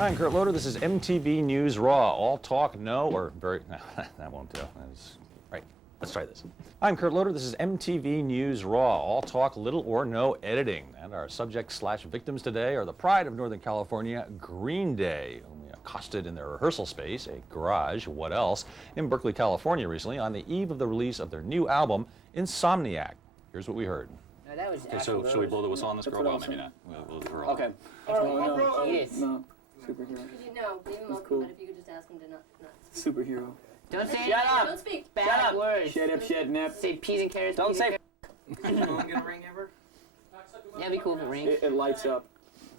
I'm Kurt Loder. This is MTV News Raw. All talk, no, or very... that won't do. Right, let's try this. I'm Kurt Loder. This is MTV News Raw. All talk, little or no editing. And our subjects/victims today are the pride of Northern California, Green Day, whom we accosted in their rehearsal space, a garage, what else, in Berkeley, California recently on the eve of the release of their new album, Insomniac. Here's what we heard. No, that was Okay, so should we blow the whistle on this girl? Well, maybe not. We'll do her all. Okay. Yes. No, superhero. No, leave him open, cool. but if you could just ask him to not Superhero. Don't say Shut up! Don't speak! bad words. Shut up, shut nap. Say peas and carrots. Don't peas say and no one gonna ring ever? Yeah, it'd be cool if it rings. It lights up.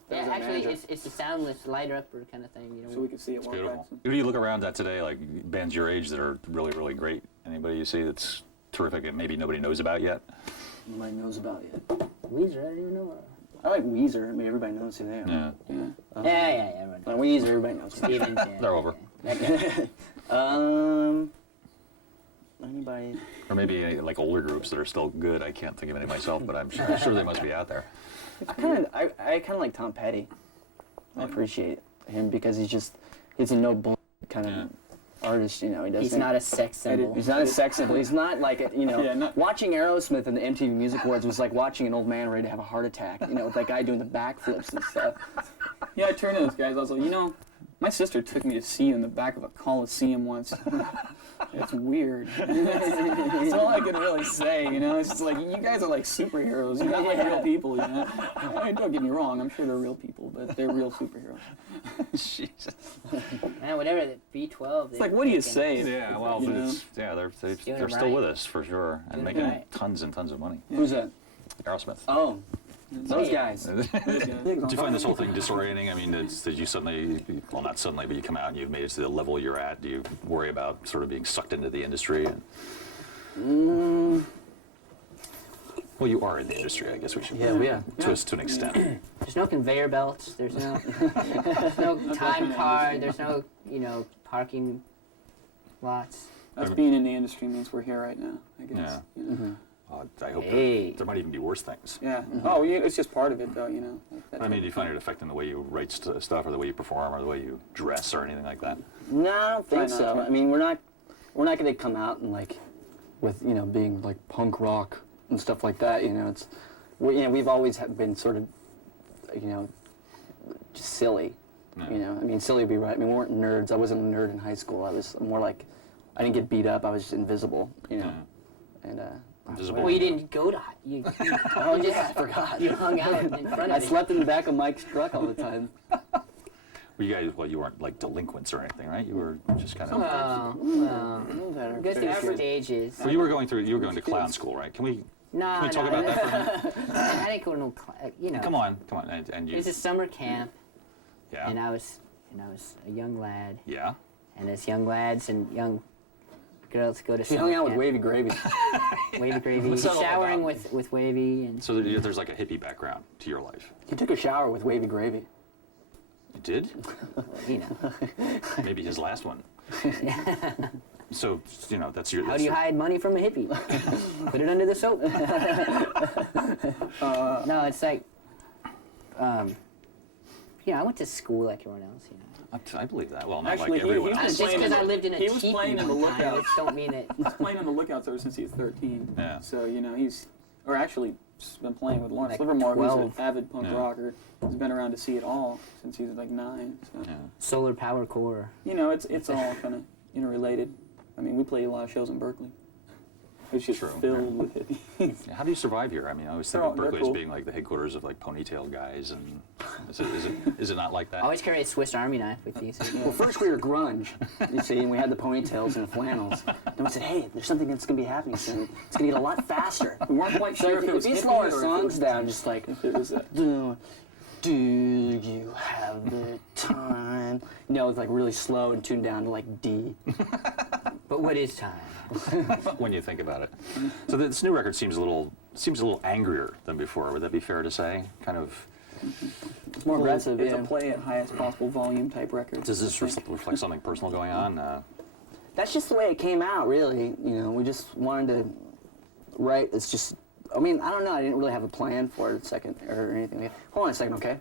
Yeah, There's a actually, manager, it's a soundless lighter upper kind of thing. You know. so we can see it It's walk beautiful. past. Who do you look around at today, like bands your age that are really, really great? Anybody you see that's terrific and maybe nobody knows about yet? Nobody knows about it. Weezer, I don't even know. I like Weezer. I mean, everybody knows who they are. Yeah. Yeah, everyone. Like Weezer, everybody knows. Stevens, yeah. They're over. Anybody? Or maybe like older groups that are still good. I can't think of any myself, but I'm sure they must be out there. I kind of like Tom Petty. I appreciate him because he's a no bull kind of artist. You know, he doesn't. He's not a sex symbol. He's not a sex symbol. He's not like Yeah, watching Aerosmith in the MTV Music Awards was like watching an old man ready to have a heart attack. You know, with that guy doing the backflips and stuff. Yeah, I turned to those guys. I was like, my sister took me to see you in the back of a Coliseum once. It's weird. That's all I can really say, It's just like, you guys are like superheroes. You're not like real people, I mean, don't get me wrong. I'm sure they're real people, but they're real superheroes. Jesus. Man, whatever, the B12. It's like, what do you say? Yeah, well, You but know? they're Doing still right. with us for sure and Doing making right. tons and tons of money. Who's that? Aerosmith. Oh, those guys. Did you find this whole thing disorienting? I mean, did you suddenly, well, not suddenly, but you come out and you've made it to the level you're at? Do you worry about sort of being sucked into the industry? Well, you are in the industry, I guess we should. Yeah. To an extent. There's no conveyor belts. There's no time card. There's no, parking lots. Us being in the industry means we're here right now, I guess. Yeah. I hope Hey. there might even be worse things. Yeah. Oh, yeah, it's just part of it, though, I mean, do you find it affecting the way you write stuff or the way you perform or the way you dress or anything like that? No, I don't think Why not? so. I mean, we're not going to come out and with being like punk rock and stuff like that. We've always been sort of just silly. Yeah. I mean, silly would be right. I mean, we weren't nerds. I wasn't a nerd in high school. I was more like, I didn't get beat up. I was just invisible. Yeah. And Invisible. Well, you didn't go to you oh yeah, I forgot. you hung out in front of I it. slept in the back of Mike's truck all the time. You weren't like delinquents or anything, right? You were just kind of. Well, goes through different stages. Well, you were going to clown school, right? Can we No, talk about that for a minute? I didn't go to no, Come on, and It you. was a summer camp, Yeah. and I was a young lad, Yeah. and as young lads and young girls go to He summer hung out with camp. Wavy Gravy. Wavy Gravy, What's that all showering about? with Wavy, and So there's like a hippie background to your life. He took a shower with Wavy Gravy. You did? you know. Maybe his last one. So that's your. How do you hide money from a hippie? Put it under the soap. No, it's like, I went to school like everyone else, I believe that. Well, not Actually, like everyone. he was Just because I lived in a he was teepee playing in the one time, Lookout. it don't mean it. He's playing on the Lookouts ever since he was 13. Yeah. So, he's been playing with Lawrence Like Livermore, who's 12. an avid punk Yeah. rocker. He's been around to see it all since he was like 9. So, Yeah. Solar power core. it's all kind of interrelated. I mean, we play a lot of shows in Berkeley. It's just True. filled with hippies. How do you survive here? I mean, I always think They're of Berkeley as cool. being like the headquarters of like ponytail guys, and is it not like that? Always carry a Swiss Army knife with you. So Well, first we were grunge, you see, and we had the ponytails and the flannels. Then we said, hey, there's something that's going to be happening soon. It's going to get a lot faster. We weren't quite So sure if it was if you hippie slow our or if it songs was- down, just like, if it was do you have the time? It's like really slow and tuned down to like D. But what is time? When you think about it. So this new record seems a little angrier than before. Would that be fair to say? Kind of. It's more aggressive, It's yeah. a play at highest possible volume type record. Does this reflect something personal going on? That's just the way it came out, really. We just wanted to write. It's just, I don't know. I didn't really have a plan for it or anything. Hold on a second, okay?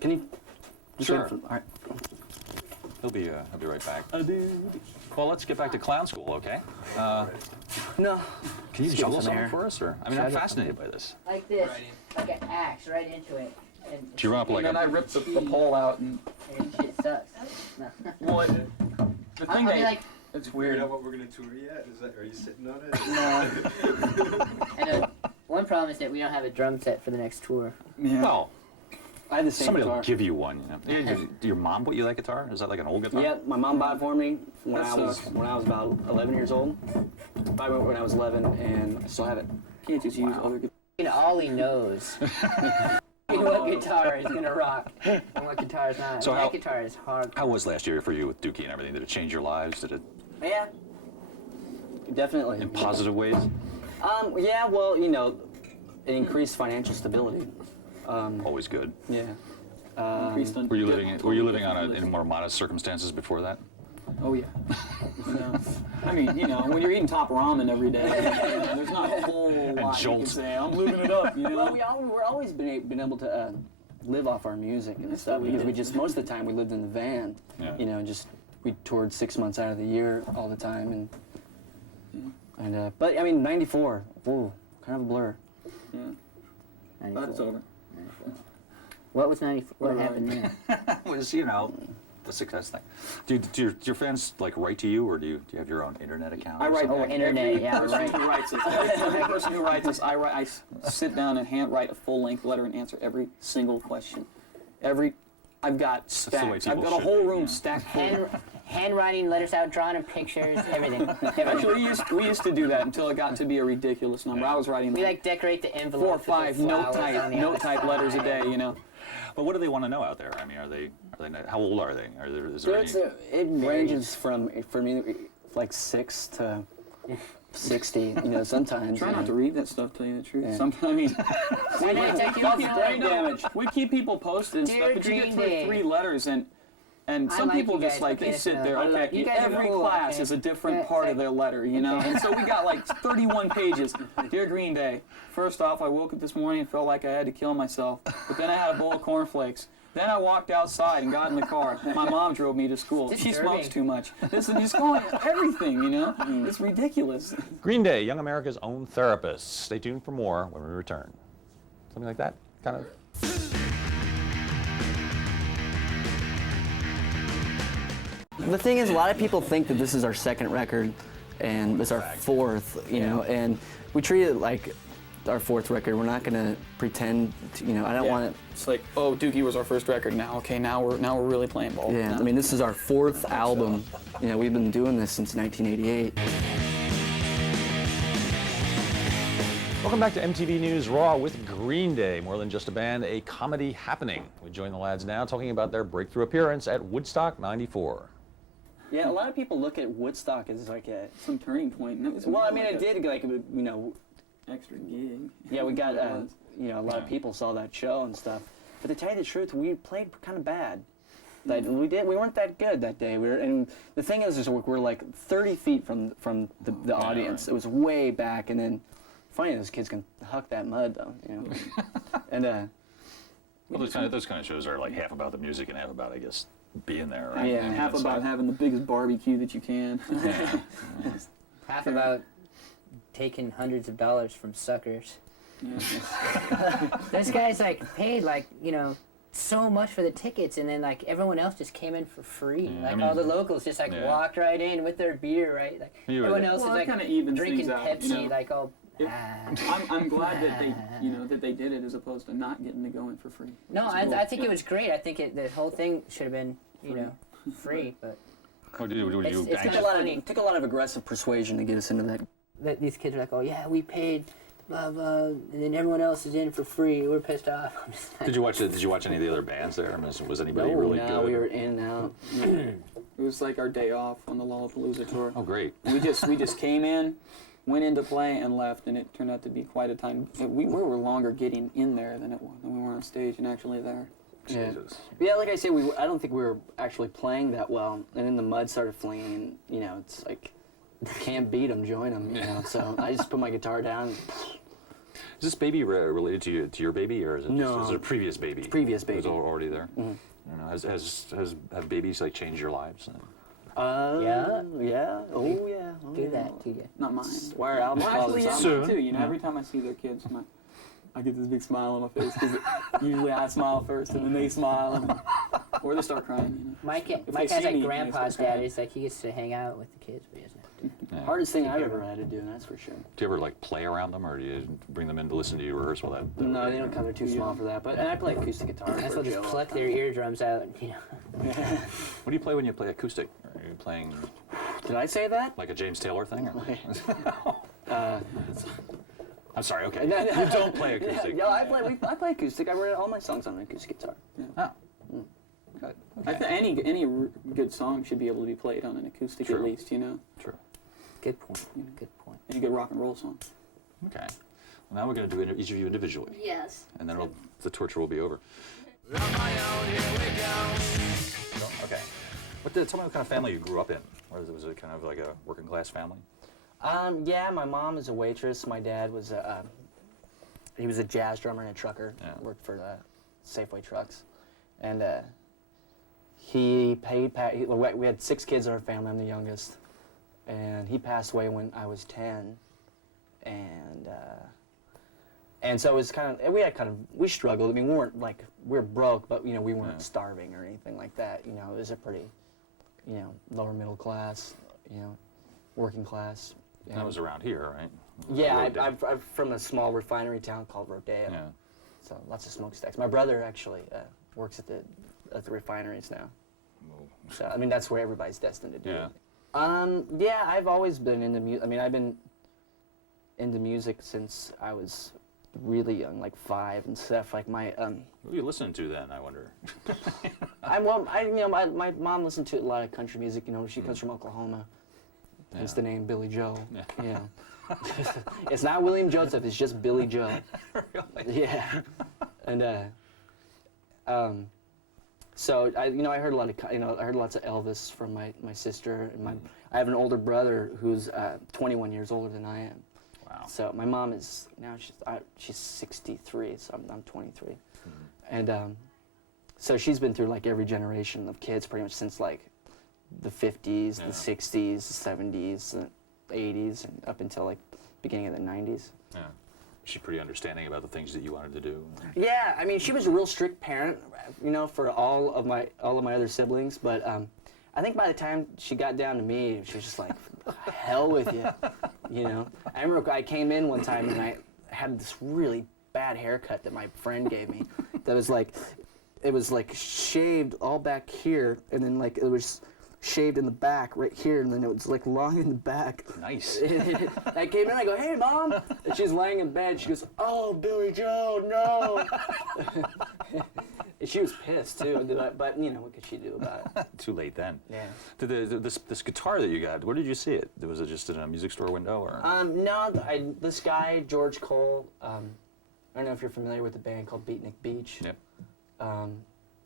Can you Sure. All right. He'll be right back. Well, let's get back to clown school, okay? No. Can you Let's get juggle some something air. for us? Or I'm fascinated by this. Like this, like an axe right into it. And Do you run up like And then I a... ripped the pole out, and and shit sucks. No. well, the I'll thing be that like, it's Figured weird. out what we're gonna tour yet? Is that? Are you sitting on it? and one problem is that we don't have a drum set for the next tour. Yeah. Well, I had the same somebody guitar. will give you one, you know. Did your mom bought you that guitar? Is that like an old guitar? Yep, my mom bought it for me when That I was sucks. about 11 years old. Probably when I was 11, and I still have it. Can't just use other guitars. And all he knows what guitar is gonna rock and what guitar is not. So My how- guitar is hard. How was last year for you with Dookie and everything? Did it change your lives? Did it Yeah, definitely. in positive ways? Yeah, well, you know, it increased financial stability. Always good. Yeah. Increased on- Were you living in more modest circumstances before that? Oh yeah. Yeah. I mean, you know, when you're eating top ramen every day, you know, there's not a whole lot you can Jolts. say. I'm living it up, you know. Well, we're always been able to live off our music and stuff because we just most of the time we lived in the van. Yeah. You know, just we toured 6 months out of the year all the time, and but I mean '94, ooh, kind of a blur. Yeah. 94. But it's over. What was 94? What Right. happened then? It was, you know, the success thing. Do your fans like write to you, or do you have your own internet account? I or write something? back internet, every yeah, person right. who writes this. Every person who writes this, I sit down and handwrite a full-length letter and answer every single question. I've got the way stacks. I've people got a should whole be, room yeah. stacked full. Handwriting, letters out, drawing in pictures, everything. Actually, we used to do that until it got to be a ridiculous number. I was writing We like decorate the envelope. 4 or 5 note type letters a day, you know. But what do they want to know out there? I mean, are they not, how old are they? Is there any? It ranges from for me like 6 to 60. You know, sometimes. Try not to read that stuff, tell you the truth. Yeah. Sometimes, I mean, Why not take you Lots off of the brain damage. we keep people posted and stuff, Dear but you get Green through Day. 3 letters and I some like people you just guys, like okay, they sit so there, I love- okay, you guys are every cool, class okay. is a different Yeah, part it's of their letter, you know? And so we got like 31 pages. Dear Green Day, first off, I woke up this morning and felt like I had to kill myself, but then I had a bowl of cornflakes. Then I walked outside and got in the car. My mom drove me to school. She Disturbing. smokes too much. This is just going everything, you know? It's ridiculous. Green Day, Young America's own therapist. Stay tuned for more when we return. Something like that, kind of. The thing is, a lot of people think that this is our second record, and it's our fourth. You know, and we treat it like our fourth record. We're not gonna pretend. You know, I don't want to. It's like, oh, Dookie was our first record. Now, okay, now we're really playing ball. Yeah, I mean, this is our fourth album. You know, we've been doing this since 1988. Welcome back to MTV News Raw with Green Day. More than just a band, a comedy happening. We join the lads now talking about their breakthrough appearance at Woodstock '94. Yeah, a lot of people look at Woodstock as like a. Some turning point. And it was Well, I mean, like it did like you know. extra gig. Yeah, we got you know, a lot of people saw that show and stuff. But to tell you the truth, we played kind of bad. That we weren't that good that day. And the thing is we're like 30 feet from the audience. right. It was way back, and then funny those kids can huck that mud though, you know. And Well, those kind of shows are like half about the music and half about, I guess, being there. Right? Yeah. And half so- about having the biggest barbecue that you can. Yeah. Half about taking hundreds of dollars from suckers. Those guys like paid like, you know, so much for the tickets, and then like everyone else just came in for free. Yeah, Like I mean- all the locals just like Yeah. walked right in with their beer, right? Like You were everyone there. else Well, is it like kinda evens drinking things out, Pepsi, you know. like all. I'm glad that they, you know, that they did it as opposed to not getting to go in for free. No, It's I cool. think it was great. I think the whole thing should have been, you know, free. But Oh, do you It's bang kinda it? funny. it took a lot of aggressive persuasion to get us into that. these kids are like, oh yeah, we paid, blah blah, and then everyone else is in for free. We're pissed off. I'm just like, Did you watch any of the other bands there? I mean, was anybody really no, good? we were in and out. It was like our day off on the Lollapalooza tour. Oh, great. We just came in, went into play, and left, and it turned out to be quite a time. We were longer getting in there than we were on stage and actually there. Yeah. Jesus. Yeah, like I say, I don't think we were actually playing that well, and then the mud started flinging, and you know, it's like, can't beat them, join them, you know. So I just put my guitar down. Is this baby related to your baby, or is it No. just, is it a previous baby? Previous It was baby. already there? Mhm. You know, have babies like changed your lives? Yeah. Yeah. Oh, yeah. Oh, Do yeah. that to you. Not mine. Swear albums Well, all the actually, yeah, time. Soon. mine too. You know, Yeah. every time I see their kids, I get this big smile on my face because usually I smile first and then they smile, or they start crying. You know. Mike they has see like me, grandpa's they start dad. It's like he gets to hang out with the kids, but he doesn't have to. Yeah. Hardest thing I've ever had to do, that's for sure. Do you ever like play around them, or do you bring them in to listen to you rehearse while that? No, they don't come. They're too small for that. But and I play acoustic guitar. That's for what just Joe all pluck the their time. eardrums out. You know. What do you play when you play acoustic? Are you playing Did I say that? like a James Taylor thing? Uh, I'm sorry. Okay, you don't play acoustic. Yeah, I play acoustic. I wrote all my songs on an acoustic guitar. Oh. Good. I think any good song should be able to be played on an acoustic True. at least, you know. True. Good point. Good point. Any good rock and roll song. Okay. Well, now we're going to do each of you individually, Yes. and then the torture will be over. Okay. Tell me what kind of family you grew up in. Was it kind of like a working class family? Yeah, my mom is a waitress. My dad was he was a jazz drummer and a trucker. Yeah. Worked for Safeway trucks, and we had 6 kids in our family. I'm the youngest, and he passed away when I was 10, and so it was we struggled. I mean, we were broke, but you know, we weren't starving or anything like that. You know, it was a pretty, you know, lower middle class, you know, working class. And that was around here, right? Yeah, Rodeo. I'm from a small refinery town called Rodeo. Yeah. So lots of smokestacks. My brother actually works at the refineries now. So I mean, that's where everybody's destined to do. Yeah. Yeah, I've always been into music. I mean, I've been into music since I was really young, like 5 and stuff. Like my What were you listening to then, I wonder? my mom listened to a lot of country music. You know, she comes from Oklahoma. Hence the name Billie Joe. Yeah. You know. It's not William Joseph. It's just Billie Joe. Really? Yeah. And so I heard a lot of I heard lots of Elvis from my sister, and I have an older brother who's 21 years older than I am. Wow. So my mom is now she's 63, so I'm 23, and so she's been through like every generation of kids pretty much since like the 50s, the 60s, the 70s, the 80s, and up until like beginning of the 90s. Yeah. She's pretty understanding about the things that you wanted to do. Yeah, I mean, she was a real strict parent, you know, for all of my other siblings. But I think by the time she got down to me, she was just like, "Hell with you," you know. I remember I came in one time and I had this really bad haircut that my friend gave me. That was like, it was like shaved all back here, and then like it was shaved in the back right here, and then it was like long in the back. Nice. I came in, I go, "Hey, Mom," and she's laying in bed. She goes, "Oh, Billie Joe, no." And she was pissed too, but you know, what could she do about it? Too late then. Yeah. This guitar that you got, where did you see it? Was it just in a music store window, or? No, this guy George Cole. I don't know if you're familiar with a band called Beatnik Beach. Yep.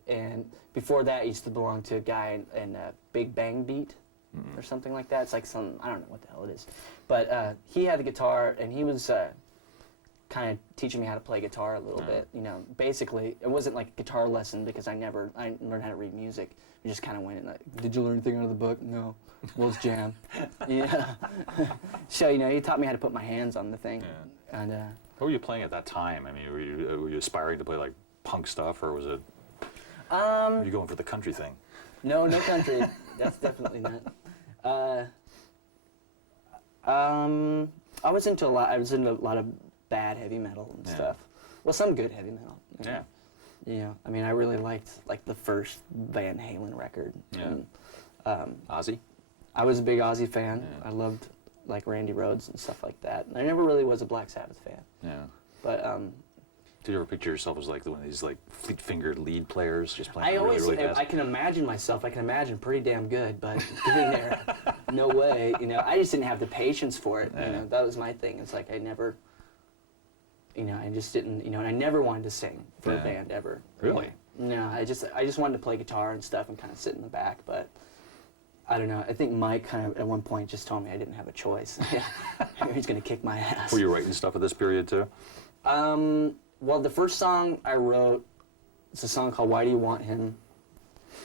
And before that, I used to belong to a guy in Big Bang Beat or something like that. It's like I don't know what the hell it is. But he had the guitar, and he was kind of teaching me how to play guitar a little bit. You know, basically, it wasn't like a guitar lesson because I learned how to read music. We just kind of went in like, "Did you learn anything out of the book?" "No." "Well, it's jam." Yeah. So, you know, he taught me how to put my hands on the thing. Yeah. And What were you playing at that time? I mean, were you aspiring to play like punk stuff, or was it? Were you going for the country thing? No country. That's definitely not. I was into a lot of bad heavy metal and stuff. Well, some good heavy metal. You know. Yeah. You know, I mean, I really liked like the first Van Halen record. Yeah. And, Ozzy? I was a big Ozzy fan. Yeah. I loved like Randy Rhoads and stuff like that. And I never really was a Black Sabbath fan. Yeah. But Did you ever picture yourself as like one of these like fleet-fingered lead players, just playing I really, always, really fast? I can imagine myself. I can imagine pretty damn good, but getting there, no way. You know, I just didn't have the patience for it. Yeah. You know, that was my thing. It's like I never, you know, I just didn't. You know, and I never wanted to sing for a Yeah. band ever. Really? No, I just wanted to play guitar and stuff and kind of sit in the back. But I don't know. I think Mike kind of at one point just told me I didn't have a choice. He's gonna kick my ass. Were you writing stuff at this period too? Well, the first song I wrote, it's a song called "Why Do You Want Him,"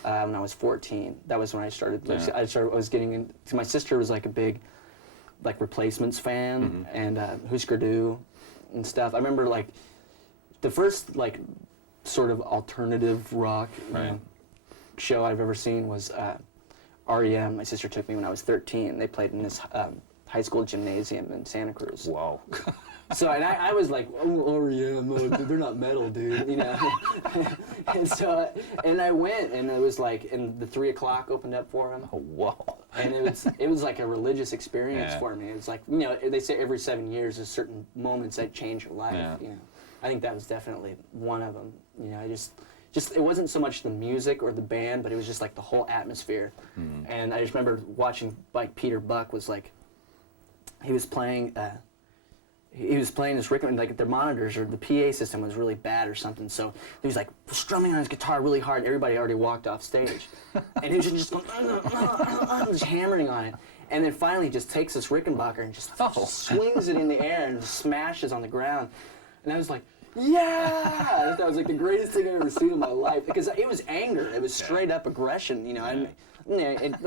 when I was 14. That was when I started. I was getting into. My sister was like a big, like Replacements fan and Husker Du and stuff. I remember like the first like sort of alternative rock show I've ever seen was REM. My sister took me when I was 13. They played in this high school gymnasium in Santa Cruz. Wow. So, and I was like, oh, REM, they're not metal, dude, you know. And so, and I went, and it was like, and the 3 o'clock opened up for them. Oh, wow. And it was like a religious experience for me. It was like, you know, they say every 7 years there's certain moments that change your life, you know. I think that was definitely one of them. You know, just it wasn't so much the music or the band, but it was just like the whole atmosphere. And I just remember watching, like, Peter Buck was like, he was playing this record, and like their monitors or the PA system was really bad or something. So he was like strumming on his guitar really hard. Everybody already walked off stage, and he was just going, just hammering on it. And then finally, he just takes this Rickenbacker and just swings it in the air and just smashes on the ground. And I was like, yeah! That was like the greatest thing I've ever seen in my life, because it was anger. It was straight up aggression. You know, I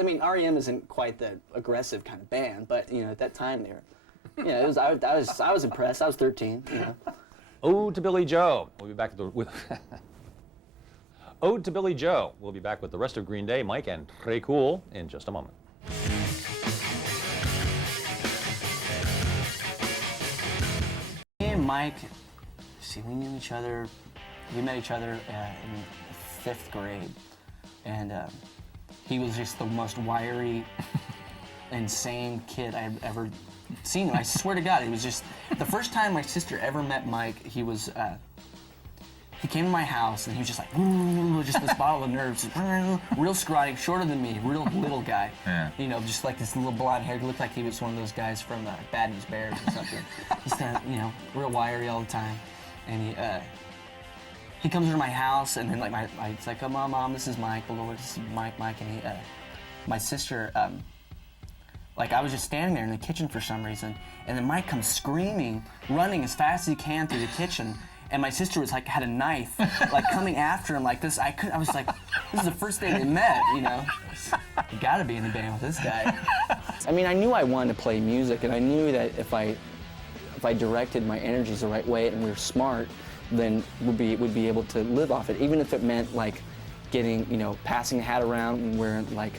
mean, REM isn't quite the aggressive kind of band, but you know, at that time they were. Yeah, it was. I was impressed. I was 13. You know. Ode to Billie Joe. We'll be back with Ode to Billie Joe. We'll be back with the rest of Green Day, Mike and Tre Cool, in just a moment. Me and Mike, we knew each other. We met each other in 5th grade, and he was just the most wiry, insane kid I've ever seen. I swear to God, it was just the first time my sister ever met Mike. He was he came to my house and he was just like just this bottle of nerves, real scrawny, shorter than me, real little guy. Yeah. You know, just like this little blonde hair. He looked like he was one of those guys from Bad News Bears or something. Just you know, real wiry all the time. And he comes into my house, and then like it's like, oh, mom, this is Mike. We'll go over to see Mike, and my sister. Like, I was just standing there in the kitchen for some reason, and then Mike comes screaming, running as fast as he can through the kitchen, and my sister was like, had a knife, like coming after him like this. I was like, this is the first day they met, you know? You gotta be in the band with this guy. I mean, I knew I wanted to play music, and I knew that if I directed my energies the right way and we were smart, then we'd be able to live off it, even if it meant like getting, you know, passing a hat around and wearing like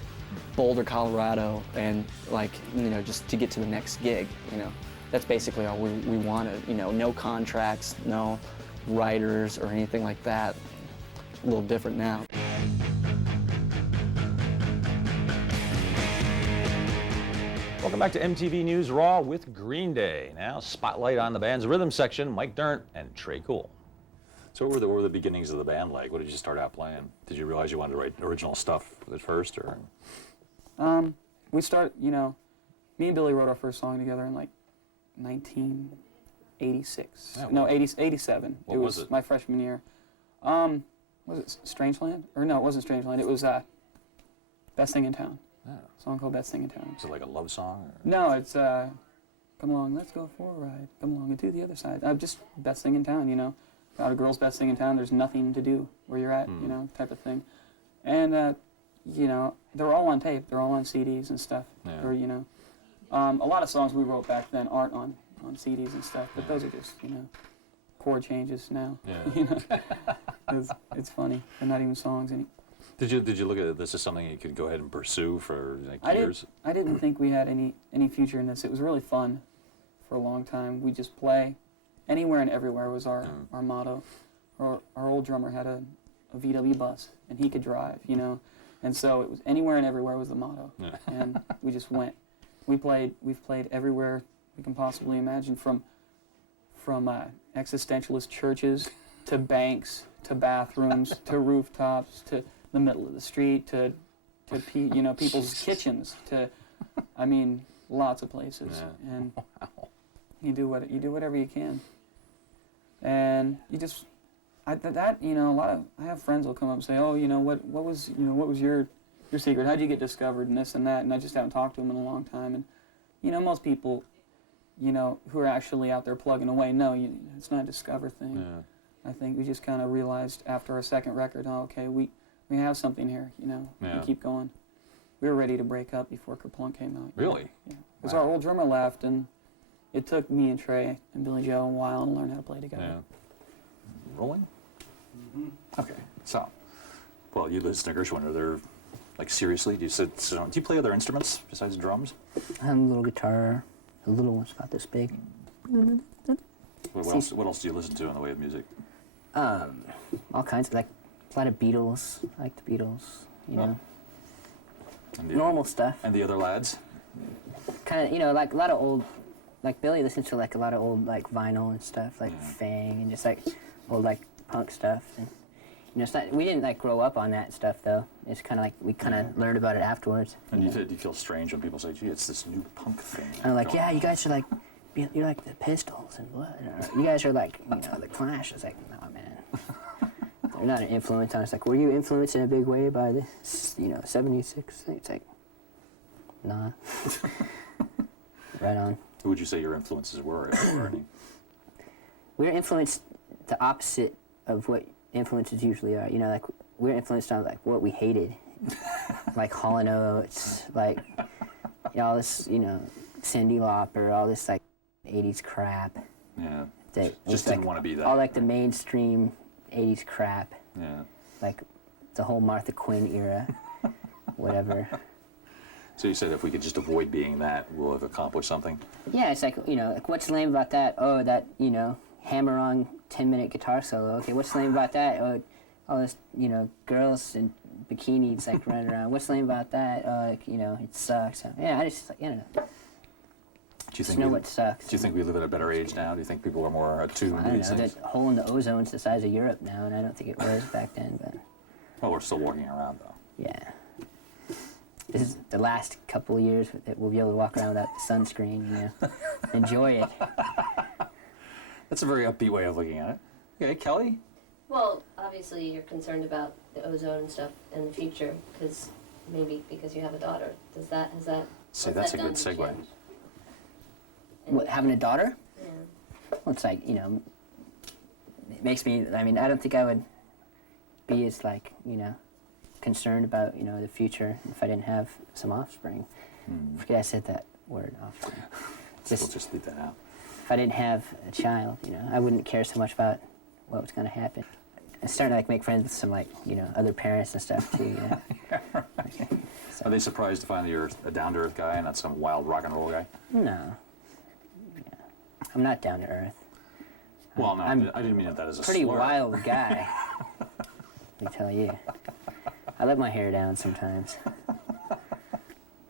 Boulder, Colorado, and like, you know, just to get to the next gig, you know. That's basically all we wanted, you know, no contracts, no writers or anything like that. A little different now. Welcome back to MTV News Raw with Green Day. Now, spotlight on the band's rhythm section, Mike Dirnt and Tre Cool. So what were the beginnings of the band like? What did you start out playing? Did you realize you wanted to write original stuff at first, or? We started, you know, me and Billy wrote our first song together in like 1986. Yeah, no, 87. What was it? My freshman year. Was it Strangeland? Or no, it wasn't Strangeland. It was Best Thing in Town. Oh. A song called Best Thing in Town. Is it like a love song? Or? No, it's come along, let's go for a ride. Come along and to the other side. Just Best Thing in Town, you know. Got a girl's best thing in town. There's nothing to do where you're at, you know, type of thing. And you know, they're all on tape. They're all on CDs and stuff. Yeah. Or you know, a lot of songs we wrote back then aren't on CDs and stuff. But those are just, you know, chord changes now. Yeah. You know, it's funny. They're not even songs anymore. Did you look at this as something you could go ahead and pursue for like years? I didn't think we had any future in this. It was really fun for a long time. We just play. Anywhere and everywhere was our motto. Our old drummer had a VW bus, and he could drive, you know. And so it was anywhere and everywhere was the motto. Yeah. And we just went. We've played everywhere we can possibly imagine, from existentialist churches to banks to bathrooms to rooftops to the middle of the street to you know, people's kitchens to, I mean, lots of places. Yeah. And you do whatever you can. And you just, you know, I have friends will come up and say, oh, you know, what was your secret? How'd you get discovered and this and that? And I just haven't talked to them in a long time. And, you know, most people, you know, who are actually out there plugging away, no, it's not a discover thing. Yeah. I think we just kind of realized after our second record, oh, okay, we have something here, you know, Yeah. and keep going. We were ready to break up before Kerplunk came out. Really? Yeah. Because Wow. our old drummer left, and it took me and Tre and Billie Joe a while to learn how to play together. Yeah. Rolling? Okay. So, well, you listen to Gershwin. Are there, like, seriously, do you play other instruments besides drums? I have a little guitar, a little one's about this big. What else do you listen to in the way of music? All kinds of, like, a lot of Beatles. I like the Beatles, you know. And the, Normal stuff. And the other lads? Kind of, you know, like a lot of old, like Billy listens to like a lot of old like vinyl and stuff, like Yeah. Fang and just like old like punk stuff. And, you know, it's not, we didn't like grow up on that stuff though. It's kind of like we kind of learned about it afterwards. And do you feel strange when people say, gee, it's this new punk thing? I'm like, going yeah, on." you guys are like, you're like the Pistols and what? Or, you guys are like, you know, the Clash. I was like, no, man. They're not an influence on us. Like, were you influenced in a big way by this, you know, 76 thing? It's like, nah. Right on. Who would you say your influences were, if there were any? We're influenced the opposite of what influences usually are. You know, like we're influenced on like what we hated, like Hall & Oates, like you know, all this, you know, Cyndi Lauper, all this like '80s crap. Yeah. That was, Just didn't like, want to be that. all like the mainstream '80s crap, Yeah. like the whole Martha Quinn era, whatever. So you said if we could just avoid being that, we'll have accomplished something? Yeah, it's like, you know, like what's lame about that? Oh, that, you know, hammer-on 10-minute guitar solo. Okay, what's lame about that? Oh, all this, you know, girls in bikinis like running around. What's lame about that? Oh, like, you know, it sucks. So, yeah, I just, you know, Do you just think know we, what sucks. Do you think we live at a better age now? Do you think people are more attuned I to don't these know, things? that hole in the ozone's the size of Europe now, and I don't think it was back then, but Well, we're still walking around, though. yeah. This is the last couple of years that we'll be able to walk around without the sunscreen, you know. Enjoy it. That's a very upbeat way of looking at it. Okay, Kelly? Well, obviously you're concerned about the ozone and stuff in the future, because maybe because you have a daughter. Has that See, what's that's that a done good to segue. change? What, having a daughter? Yeah. Well, it's like, you know, it makes me, I mean, I don't think I would be as, like, you know, concerned about, you know, the future if I didn't have some offspring. I forget I said that word, offspring. We'll just leave that out. If I didn't have a child, you know, I wouldn't care so much about what was going to happen. I'm starting to, like, make friends with some, like, you know, other parents and stuff, too, you know. Are they surprised to find that you're a down-to-earth guy and not some wild rock and roll guy? No. Yeah. I'm not down to earth. Well, no, I'm I didn't mean that as a Pretty slur. wild guy, let me tell you. I let my hair down sometimes. Do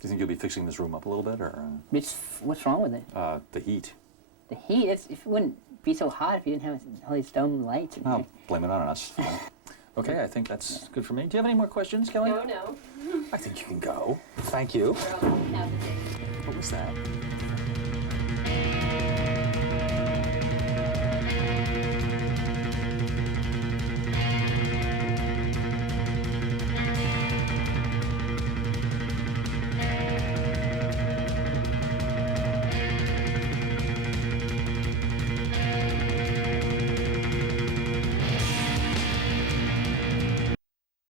you think you'll be fixing this room up a little bit, or What's wrong with it? the heat? The heat, if it wouldn't be so hot if you didn't have all these dome lights in I'll here. blame it on us. Okay, I think that's good for me. Do you have any more questions, Kelly? No, no. I think you can go. Thank you. We're all half a day. What was that?